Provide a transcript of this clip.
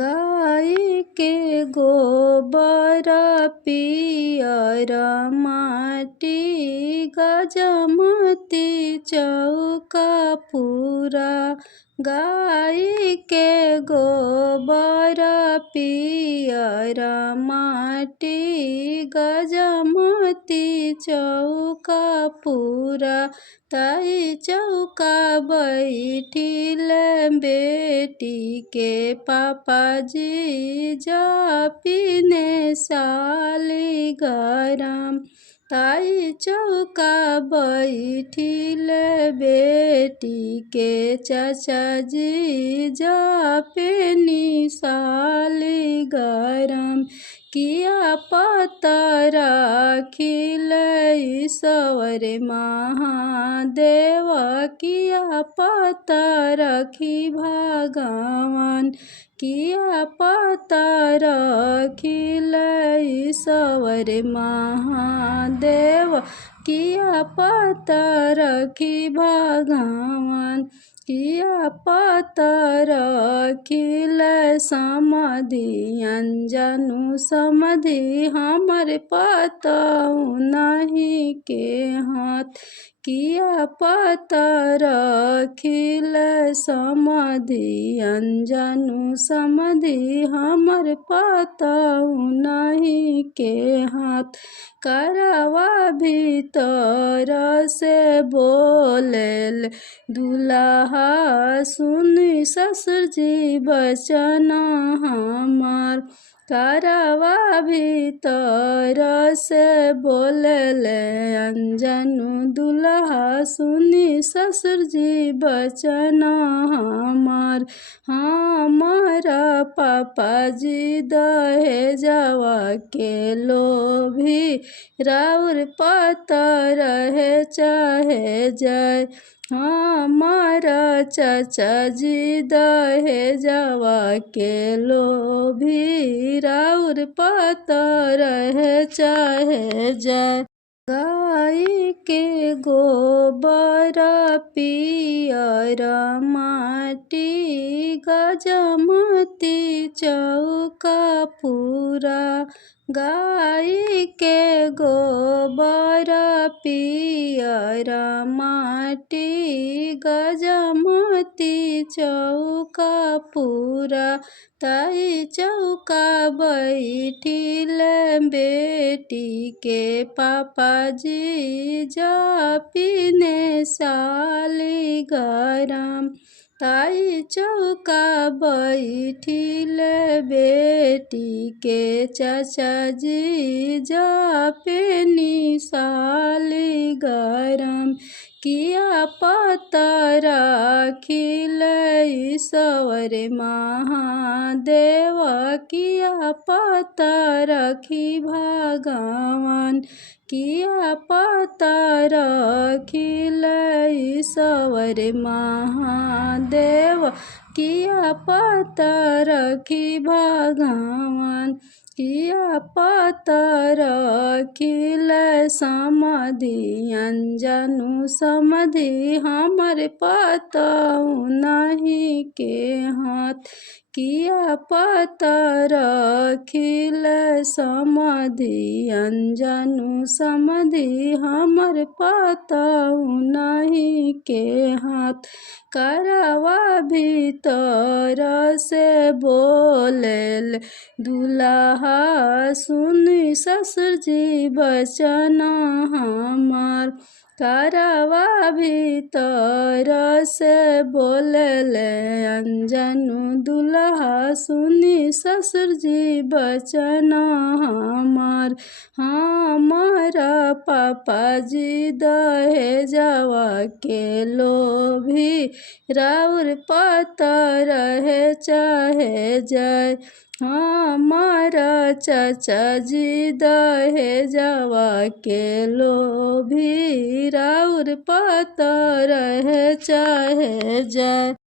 गाय के गोबर पियर माटी गजमती चौका पूरा। गाय के गोबर पियर माटी गजमती चौका पूरा। ताई चौका बैठिल बेटी के पापा जी जापिने साली गरम। ताई चौका बैठिल बेटी के चाचा जी जापिनी साली गरम। किया पतर खिल ईश्वर महादेव। किया पतर खी भगवान। किया पतर खिल ईश्वर महादेव। किया पतर खी भगवान। किया पतर खिल समधि अंजनु समधि हमर पतऊ नहीं के हाथ। किया पतर खिल समधि अंजनु समधि हमर पतऊ नहीं के हाथ। करवा भीतर से बोलेल दुल्हा सुनी ससुर जी बचन हमार। करवा भीतर से बोलेल अंजनु दुल्हा सुनी ससुर जी बचन हमार। हमारा पापा जी दहेजवा के लोभी राउर पतर है चाहे जाय। हमारा चाचा जी दहेजवा के लोभी राउर पतर है चाहे जाय। गाय के गोबर पियर माटी गजमती चौका पूरा। गाय के गोबर पियर माटी गजमती चौका पूरा। ताई चौका बैठिल बेटी के पापा जी जापिने साली गरम। ताई चौका बैठिल बेटी के चाचा जी जापिनी साली गरम। किया पतर खिल ईश्वर महादेव। किया पतर खी भगवान। किया पतर खिल ईश्वर महादेव। किया पतर खी भगवान। किया पतर खिल समधि अंजनु समधि हमर पतऊ नहीं के हाथ। किया पतर खिल समधि अंजनु समधि हमर पतऊ नहीं के हाथ। करवा भीतर से बोलेल दुल्हा सुनी ससुर जी बचन हमार। करवा भीतर से बोलेल अंजनु दुल्हा सुनी ससुर जी बचन हमार। हमारा पापा जी दहेजवा के लोभी राउर पतर है चाहे जाय। हमारा चाचा जी दहेजवा के लोभी राउर पतर है चाहे जाय।